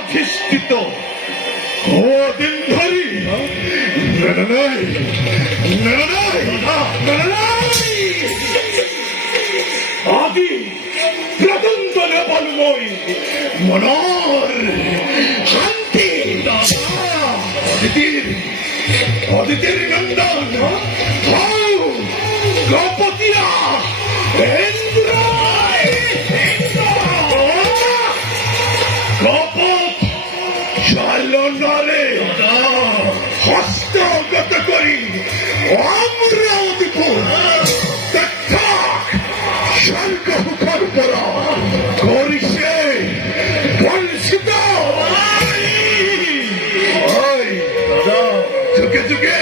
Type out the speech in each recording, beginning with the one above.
অধিষ্ঠিত দিন ধরি আদি প্রদন্তন বলবই মনর শান্তি অদিতির নন্দন গপতিয়া গপত চালনারে হস্তগত করি অমরাবতীপুর স্বর্গ হুখর পরা করিছে বঞ্চিত যুগে যুগে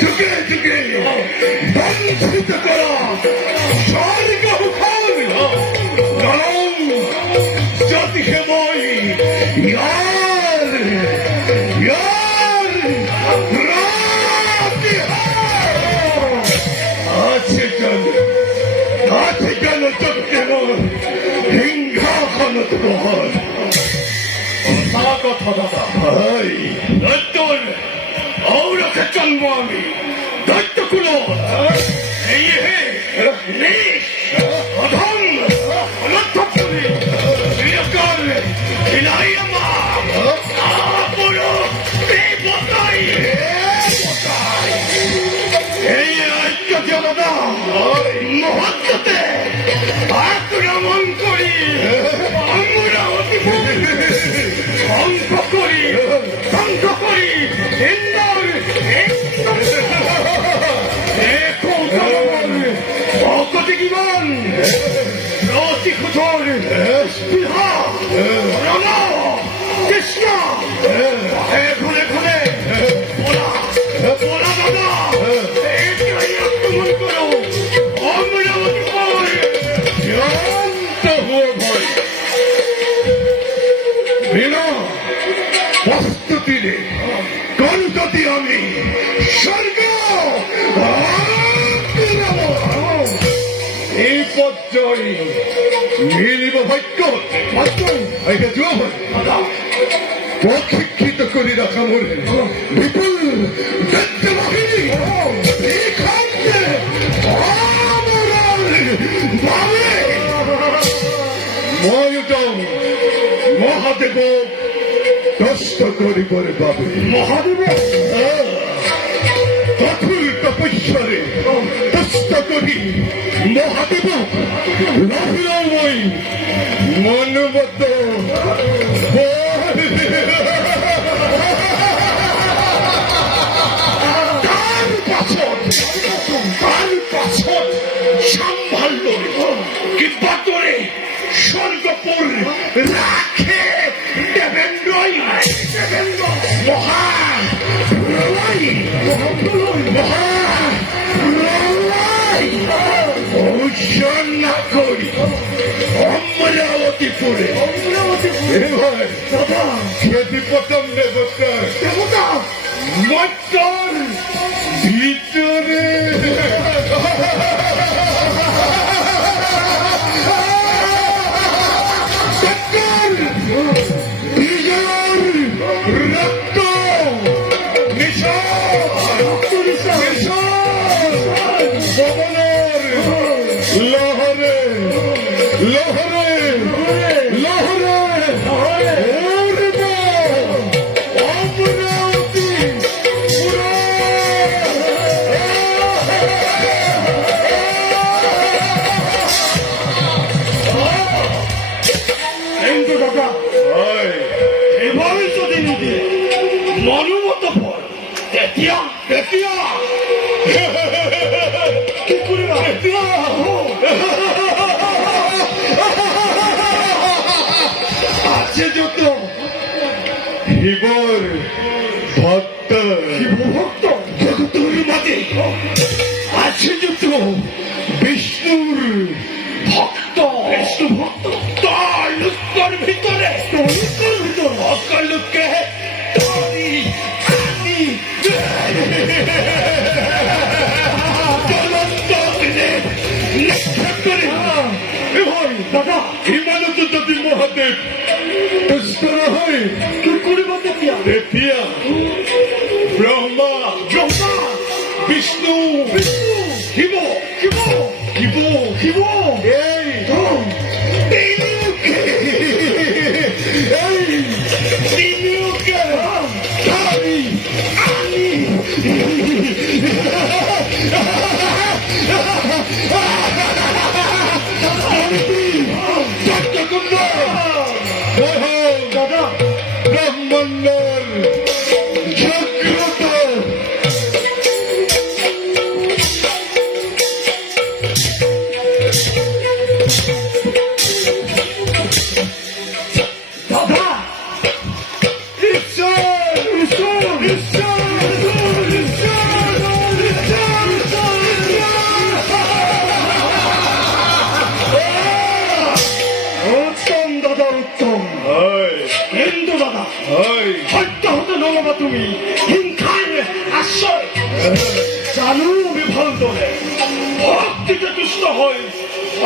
যুগে যুগে বঞ্চিত করা স্বর্গ হুখর যদি হেময় ইয়ার ইয়ার রাতি আছে কেন আছে কেন কেন হিংসাখন তোমার কথা দাদা ভাই দত্তর ঔরকে জন্ম আমি দত্তকুলো এই হে নিশ অধম অনর্থপুরী বিরকল ইলাইয়ামা আপুরো বেপতাই এই ঐক্য জনতা মহত্বতে আক্রমণ করি অমরাবতীপুর ধ্বংস করি ধ্বংস করি ইন্দোর অগতি জীবন রসিকুধর স্পৃহা রণ কৃষ্ণ ঘুরে ঘুরে বলা বলা দাদা আক্রমণ করো অমরাবতীপুর শান্ত হো ভয় বিনা প্রস্তুতি রে কণ্ঠটি আমি স্বর্গ এই পর্যায় মিলিব ভাগ্য প্রশিক্ষিত করে রাখা মনে বিপুল বাহিনী মহাদেব কষ্ট করি করে পাবে মহাদেব কঠোর তপস্যারে কষ্ট করি মহাদেব রহিময় মনবত সাম্ভাল্য কিংবা করে স্বর্গপুর রাখে দেবেন্দ্রই মহা না করি অমরাবতীপুরে খেতে প্রথম দেবতা মটর ভিতরে লহরে লহরে লহরে অমরাবতী এভাবে যদি নিতে মনোমত ফল তেতিয়া তেতিয়া কি করিবা তেতিয়া আছে যত শিবর ভক্ত শিব ভক্ত জগতের মাঝে আছে যত বিষ্ণুর ভক্ত বিষ্ণু ভক্ত তার লুক্কর ভিতরে অকালুকে তারি আমি দাদা হিমালয় যদি মহাদেব পুষ্প নহয় কি কৰিব তেতিয়া? তেতিয়া ব্ৰহ্মা ব্ৰহ্মা, বিষ্ণু বিষ্ণু, শিৱ শিৱ, শিৱ শিৱ, এই তিনিওকে ধৰি আনি সত্যকুণ্ড দাদা ব্রহ্মাণ্ডর জাগ্রত দাদা ঈশ্বর ঈশ্বর, উত্তম দাদা উত্তম। কিন্তু দাদা সত্য হতে নলবা তুমি হিংসাৰ আশ্ৰয়। জানো আমি ভালদৰে ভক্তিতে তুষ্ট হৈ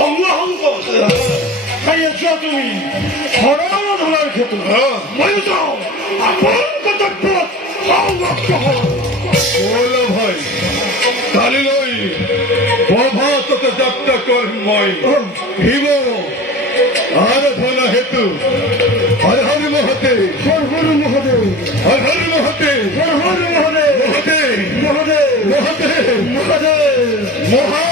অংগ খাই যোৱা তুমি সৰল ধৰাৰ ক্ষেত্ৰত ময়ো যাওঁ আপোন কৰ্তব্যত সংযুক্ত হওঁ। বলো ভাই কালিলৈ প্রভাততে যাত্রা করেন মই শিব আরাধনা হেতু হর হর মহাদেব হর হর মহাদেব, হর হর মহাদেব হর হর মহাদেব, মহাদেব মহাদেব, মহাদেব মহাদেব, মহা